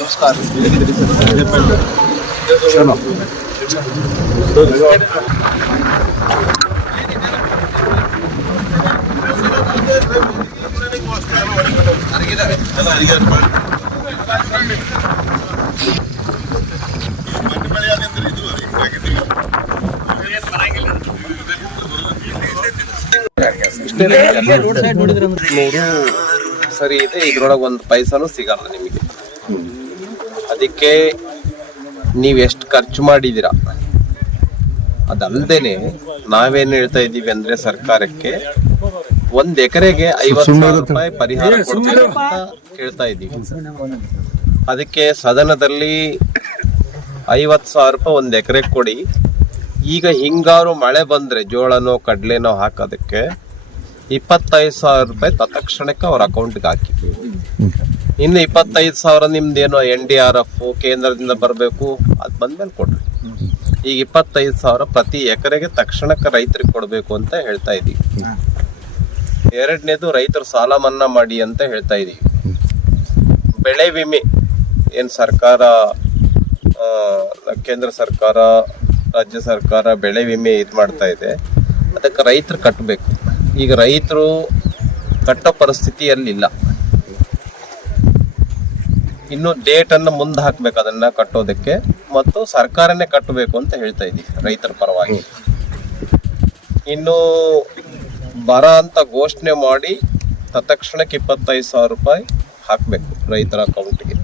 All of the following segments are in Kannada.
ನಮಸ್ಕಾರ. ಸರಿ ಇದೆ, ಇದ್ರೊಳಗೆ ಒಂದು ಪೈಸಾನು ಸಿಗಲ್ಲ ನಿಮಗೆ. ಅದಕ್ಕೆ ನೀವ್ ಎಷ್ಟು ಖರ್ಚು ಮಾಡಿದೀರಾ ಅದಲ್ದೇನೆ ನಾವೇನ್ ಹೇಳ್ತಾ ಇದ್ದೀವಿ ಅಂದ್ರೆ ಸರ್ಕಾರಕ್ಕೆ 1 ಎಕರೆಗೆ 50,000 ರೂಪಾಯಿ ಪರಿಹಾರ ಕೊಡ್ಬೇಕು ಅಂತ ಕೇಳ್ತಾ ಇದ್ದೀವಿ. ಅದಕ್ಕೆ ಸದನದಲ್ಲಿ 50,000 ರೂಪಾಯಿ 1 ಎಕರೆಗೆ ಕೊಡಿ. ಈಗ ಹಿಂಗಾರು ಮಳೆ ಬಂದ್ರೆ ಜೋಳನೋ ಕಡ್ಲೆನೋ ಹಾಕೋದಕ್ಕೆ 25,000 ರೂಪಾಯಿ ತತ್ಕ್ಷಣಕ್ಕೆ ಅವ್ರ ಅಕೌಂಟ್ಗೆ ಹಾಕಿ. ಇನ್ನು 25,000 ನಿಮ್ದೇನೋ NDRF ಕೇಂದ್ರದಿಂದ ಬರಬೇಕು, ಅದು ಬಂದ್ಮೇಲೆ ಕೊಡ್ರಿ. ಈಗ 25,000 ಪ್ರತಿ ಎಕರೆಗೆ ತಕ್ಷಣಕ್ಕೆ ರೈತರಿಗೆ ಕೊಡಬೇಕು ಅಂತ ಹೇಳ್ತಾ ಇದೀವಿ. ಎರಡನೇದು ರೈತರು ಸಾಲ ಮನ್ನಾ ಮಾಡಿ ಅಂತ ಹೇಳ್ತಾ ಇದೀವಿ. ಬೆಳೆ ವಿಮೆ ಏನ್ ಸರ್ಕಾರ, ಕೇಂದ್ರ ಸರ್ಕಾರ, ರಾಜ್ಯ ಸರ್ಕಾರ ಬೆಳೆ ವಿಮೆ ಇದು ಮಾಡ್ತಾ ಇದೆ, ಅದಕ್ಕೆ ರೈತರು ಕಟ್ಟಬೇಕು. ಈಗ ರೈತರು ಕಟ್ಟೋ ಪರಿಸ್ಥಿತಿಯಲ್ಲಿಲ್ಲ. ಇನ್ನು ಡೇಟ್ ಅನ್ನು ಮುಂದೆ ಹಾಕ್ಬೇಕು ಅದನ್ನ ಕಟ್ಟೋದಕ್ಕೆ, ಮತ್ತು ಸರ್ಕಾರನೇ ಕಟ್ಟಬೇಕು ಅಂತ ಹೇಳ್ತಾ ಇದ್ದೀವಿ ರೈತರ ಪರವಾಗಿ. ಇನ್ನು ಬರ ಅಂತ ಘೋಷಣೆ ಮಾಡಿ ತತ್ಕ್ಷಣಕ್ಕೆ 25,000 ರೂಪಾಯಿ ಹಾಕ್ಬೇಕು ರೈತರ ಅಕೌಂಟ್ಗೆ.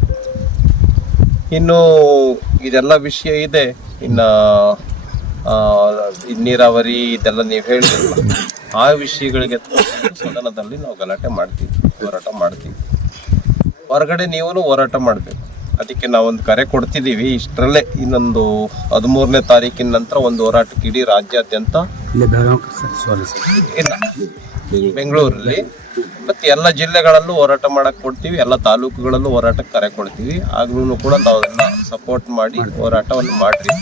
ಇನ್ನು ಇದೆಲ್ಲ ವಿಷಯ ಇದೆ. ಇನ್ನ ನೀರಾವರಿ ಇದೆಲ್ಲ ನೀವು ಹೇಳಿದ್ರಲ್ಲ, ಆ ವಿಷಯಗಳಿಗೆ ಸದನದಲ್ಲಿ ನಾವು ಗಲಾಟೆ ಮಾಡ್ತೀವಿ, ಹೋರಾಟ ಮಾಡ್ತೀವಿ. ಹೊರಗಡೆ ನೀವು ಹೋರಾಟ ಮಾಡಬೇಕು. ಅದಕ್ಕೆ ನಾವೊಂದು ಕರೆ ಕೊಡ್ತಿದ್ದೀವಿ. ಇಷ್ಟರಲ್ಲೇ ಇನ್ನೊಂದು 13ನೇ ತಾರೀಕಿನ ನಂತರ ಒಂದು ಹೋರಾಟಕ್ಕೆ ಇಡೀ ರಾಜ್ಯಾದ್ಯಂತ ಇಲ್ಲ, ಬೆಂಗಳೂರಲ್ಲಿ ಮತ್ತೆ ಎಲ್ಲ ಜಿಲ್ಲೆಗಳಲ್ಲೂ ಹೋರಾಟ ಮಾಡಕ್ ಕೊಡ್ತೀವಿ, ಎಲ್ಲ ತಾಲೂಕುಗಳಲ್ಲೂ ಹೋರಾಟಕ್ಕೆ ಕರೆ ಕೊಡ್ತೀವಿ. ಆಗ್ಲೂ ಕೂಡ ನಾವೆಲ್ಲ ಸಪೋರ್ಟ್ ಮಾಡಿ ಹೋರಾಟವನ್ನು ಮಾಡ್ರಿ.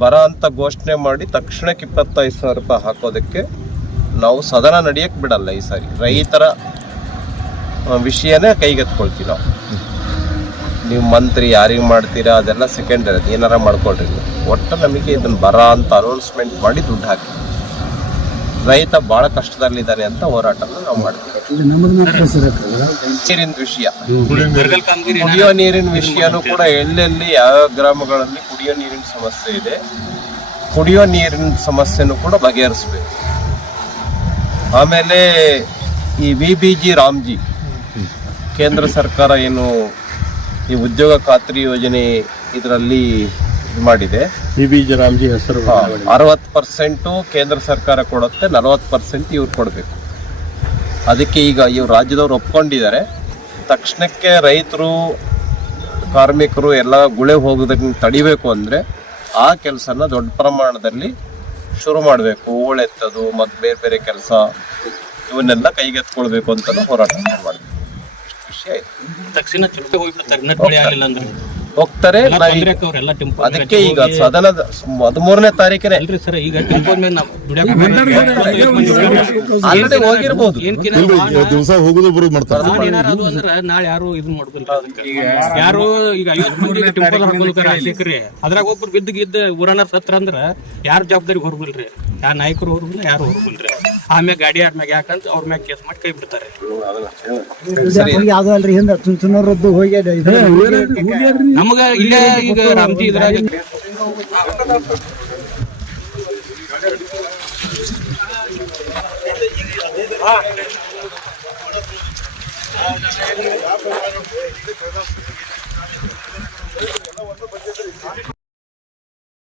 ಬರ ಅಂತ ಘೋಷಣೆ ಮಾಡಿ ತಕ್ಷಣಕ್ಕೆ 25,000 ರೂಪಾಯಿ ಹಾಕೋದಕ್ಕೆ ನಾವು ಸದನ ನಡೆಯಕ್ಕೆ ಬಿಡಲ್ಲ. ಈ ಸಾರಿ ರೈತರ ವಿಷಯನೇ ಕೈಗೆತ್ಕೊಳ್ತೀವಿ ನಾವು. ನೀವು ಮಂತ್ರಿ ಯಾರಿಗೆ ಮಾಡ್ತೀರಾ ಅದೆಲ್ಲ ಸೆಕೆಂಡರಿ, ಏನಾರ ಮಾಡ್ಕೊಳ್ರಿ. ಒಟ್ಟು ನಮಗೆ ಇದನ್ನು ಬರ ಅಂತ ಅನೌನ್ಸ್ಮೆಂಟ್ ಮಾಡಿ ದುಡ್ಡು ಹಾಕಿ. ರೈತ ಬಹಳ ಕಷ್ಟದಲ್ಲಿದ್ದಾನೆ ಅಂತ ಹೋರಾಟನ ನಾವು ಮಾಡ್ತೀವಿ. ನೀರಿನ ವಿಷಯ, ಕುಡಿಯೋ ನೀರಿನ ವಿಷಯನೂ ಕೂಡ ಎಲ್ಲೆಲ್ಲಿ ಯಾವ ಗ್ರಾಮಗಳಲ್ಲಿ ಕುಡಿಯೋ ನೀರಿನ ಸಮಸ್ಯೆ ಇದೆ, ಕುಡಿಯೋ ನೀರಿನ ಸಮಸ್ಯೆನೂ ಕೂಡ ಬಗೆಹರಿಸ್ಬೇಕು. ಆಮೇಲೆ ಈ VBG ರಾಮ್ಜಿ ಕೇಂದ್ರ ಸರ್ಕಾರ ಏನು ಈ ಉದ್ಯೋಗ ಖಾತ್ರಿ ಯೋಜನೆ ಇದರಲ್ಲಿ ಇದು ಮಾಡಿದೆ. VBG ರಾಮ್ಜಿ ಹೆಸರು 60% ಕೇಂದ್ರ ಸರ್ಕಾರ ಕೊಡುತ್ತೆ, 40% ಇವ್ರು ಕೊಡಬೇಕು. ಅದಕ್ಕೆ ಈಗ ಇವ್ರು ರಾಜ್ಯದವ್ರು ಒಪ್ಕೊಂಡಿದ್ದಾರೆ. ತಕ್ಷಣಕ್ಕೆ ರೈತರು, ಕಾರ್ಮಿಕರು ಎಲ್ಲ ಗುಳೆ ಹೋಗೋದಕ್ಕೆ ತಡಿಬೇಕು ಅಂದರೆ ಆ ಕೆಲಸನ ದೊಡ್ಡ ಪ್ರಮಾಣದಲ್ಲಿ ಶುರು ಮಾಡಬೇಕು. ಹೂಳೆತ್ತದು ಮತ್ತು ಬೇರೆ ಬೇರೆ ಕೆಲಸ ಇವನ್ನೆಲ್ಲ ಕೈಗೆತ್ಕೊಳ್ಬೇಕು ಅಂತಲೂ ಹೋರಾಟ ಮಾಡ್ತೀವಿ. ವಿಷಯ ತಕ್ಷಣ ಹೋಗ್ತಾರೆ. ಅದಕ್ಕೆ ಈಗ ಸದನದ 13ನೇ ತಾರೀಕಿನ ಆಲ್ರೆಡಿ ಹೋಗಿರ್ಬೋದು. ನಾಳೆ ಯಾರು ಇದನ್ನ ಮಾಡುದಿಲ್ಲ. ಯಾರು ಈಗ 50 ಮಂದಿ ಟೆಂಪಲ್ ಹಾಕೋದ್ರಿ, ಅದ್ರಾಗ ಒಬ್ರು ಬಿದ್ದ ಊರನ ಸತ್ರ ಅಂದ್ರ ಯಾರು ಜವಾಬ್ದಾರಿ ಹೊರಗಿಲ್ರಿ, ಯಾರ ನಾಯಕರು ಹೊರಗಿಲ್ಲ, ಯಾರು ಹೊರಗಿಲ್ರಿ. ಆಮ್ಯಾಗ ಗಾಡಿ ಯಾರ ಮ್ಯಾಗ ಯಾಕಂತ ಅವ್ರ ಮ್ಯಾಗ ಕೇಸ್ ಮಾಡಿ ಕೈ ಬಿಡ್ತಾರೆ. ನಮಗ ಇಲ್ಲೇ ಈಗ ರಾಮ್ಜಿ ಇದ್ರಾಗ